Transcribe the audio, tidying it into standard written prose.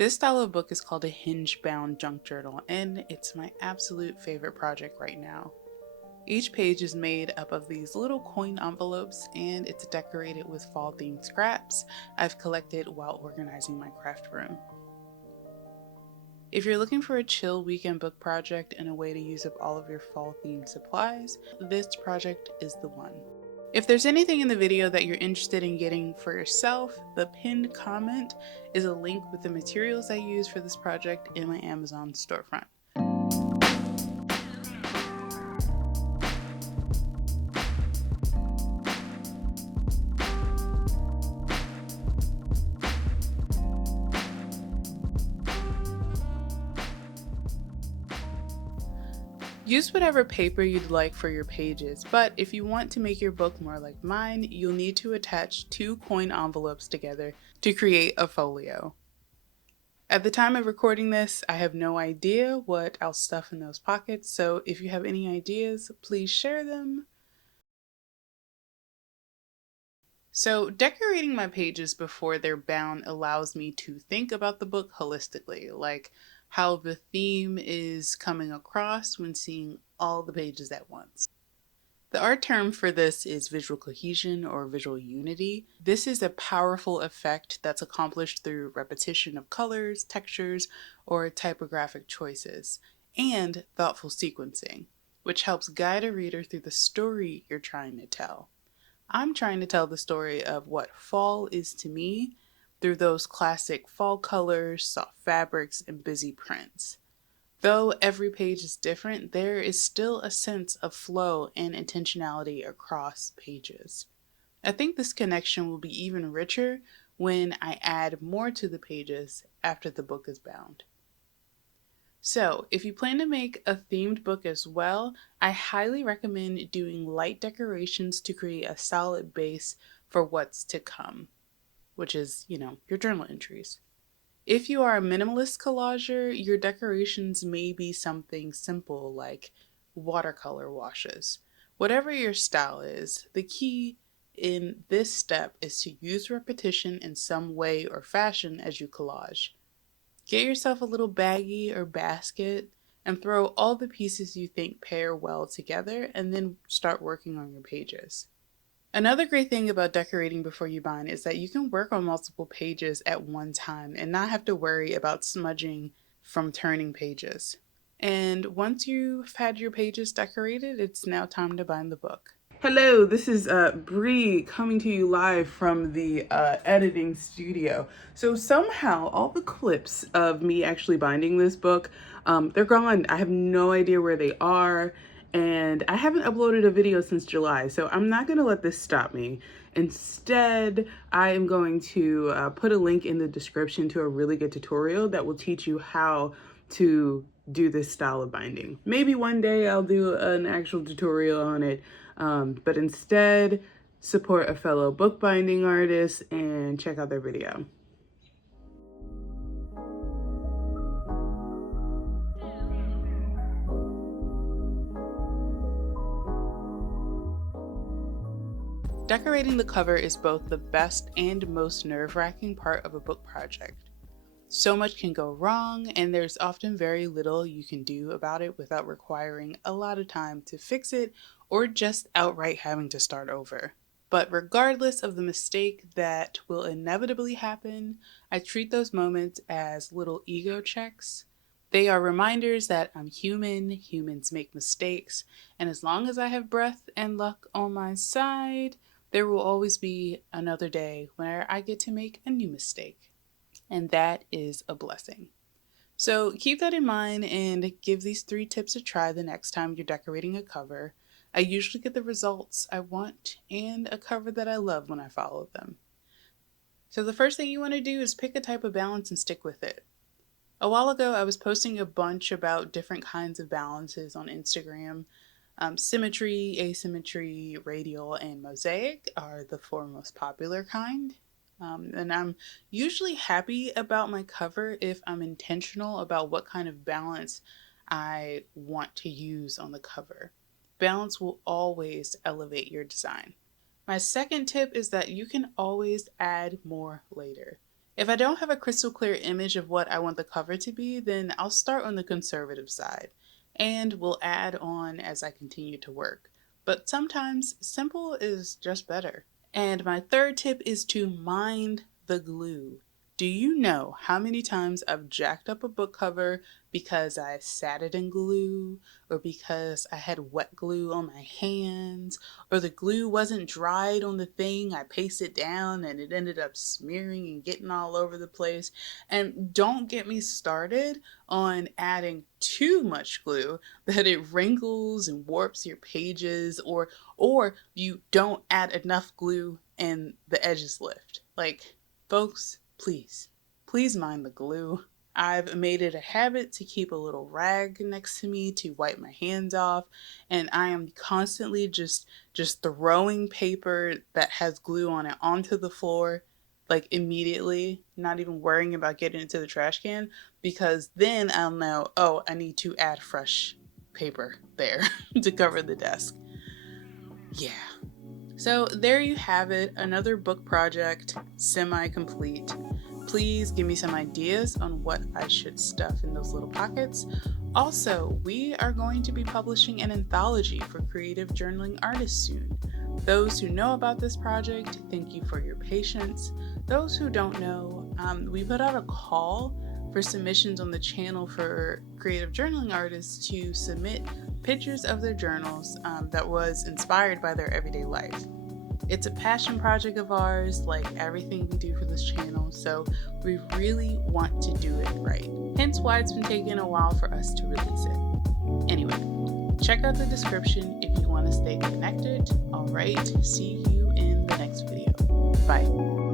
This style of book is called a hinge-bound junk journal, and it's my absolute favorite project right now. Each page is made up of these little coin envelopes, and it's decorated with fall-themed scraps I've collected while organizing my craft room. If you're looking for a chill weekend book project and a way to use up all of your fall-themed supplies, this project is the one. If there's anything in the video that you're interested in getting for yourself, the pinned comment is a link with the materials I use for this project in my Amazon storefront. Use whatever paper you'd like for your pages, but if you want to make your book more like mine, you'll need to attach 2 coin envelopes together to create a folio. At the time of recording this, I have no idea what I'll stuff in those pockets, so if you have any ideas, please share them. So decorating my pages before they're bound allows me to think about the book holistically, like how the theme is coming across when seeing all the pages at once. The art term for this is visual cohesion or visual unity. This is a powerful effect that's accomplished through repetition of colors, textures, or typographic choices, and thoughtful sequencing, which helps guide a reader through the story you're trying to tell. I'm trying to tell the story of what fall is to me through those classic fall colors, soft fabrics, and busy prints. Though every page is different, there is still a sense of flow and intentionality across pages. I think this connection will be even richer when I add more to the pages after the book is bound. So, if you plan to make a themed book as well, I highly recommend doing light decorations to create a solid base for what's to come, which is, your journal entries. If you are a minimalist collager, your decorations may be something simple like watercolor washes. Whatever your style is, the key in this step is to use repetition in some way or fashion as you collage. Get yourself a little baggie or basket and throw all the pieces you think pair well together, and then start working on your pages. Another great thing about decorating before you bind is that you can work on multiple pages at one time and not have to worry about smudging from turning pages. And once you've had your pages decorated, it's now time to bind the book. Hello, this is Bree coming to you live from the editing studio. So somehow all the clips of me actually binding this book, they're gone. I have no idea where they are, and I haven't uploaded a video since July, so I'm not gonna let this stop me. Instead, I am going to put a link in the description to a really good tutorial that will teach you how to do this style of binding. Maybe one day I'll do an actual tutorial on it, but instead support a fellow bookbinding artist and check out their video. Decorating the cover is both the best and most nerve-wracking part of a book project. So much can go wrong, and there's often very little you can do about it without requiring a lot of time to fix it or just outright having to start over. But regardless of the mistake that will inevitably happen, I treat those moments as little ego checks. They are reminders that I'm human, humans make mistakes, and as long as I have breath and luck on my side, there will always be another day where I get to make a new mistake. And that is a blessing. So keep that in mind and give these 3 tips a try the next time you're decorating a cover. I usually get the results I want and a cover that I love when I follow them. So the first thing you want to do is pick a type of balance and stick with it. A while ago, I was posting a bunch about different kinds of balances on Instagram. Symmetry, asymmetry, radial, and mosaic are the 4 most popular kind. And I'm usually happy about my cover if I'm intentional about what kind of balance I want to use on the cover. Balance will always elevate your design. My second tip is that you can always add more later. If I don't have a crystal clear image of what I want the cover to be, then I'll start on the conservative side and will add on as I continue to work. But sometimes simple is just better. And my third tip is to mind the glue. Do you know how many times I've jacked up a book cover because I sat it in glue, or because I had wet glue on my hands, or the glue wasn't dried on the thing I pasted down and it ended up smearing and getting all over the place? And don't get me started on adding too much glue that it wrinkles and warps your pages, or you don't add enough glue and the edges lift. Like, folks, please mind the glue. I've made it a habit to keep a little rag next to me to wipe my hands off, and I am constantly just throwing paper that has glue on it onto the floor, like immediately, not even worrying about getting it to the trash can, because then I'll know, oh, I need to add fresh paper there to cover the desk. Yeah. So there you have it, another book project, semi-complete. Please give me some ideas on what I should stuff in those little pockets. Also, we are going to be publishing an anthology for creative journaling artists soon. Those who know about this project, thank you for your patience. Those who don't know, we put out a call for submissions on the channel for creative journaling artists to submit pictures of their journals that was inspired by their everyday life. It's a passion project of ours, like everything we do for this channel, so we really want to do it right. Hence why it's been taking a while for us to release it. Anyway, check out the description if you want to stay connected. Alright, see you in the next video. Bye.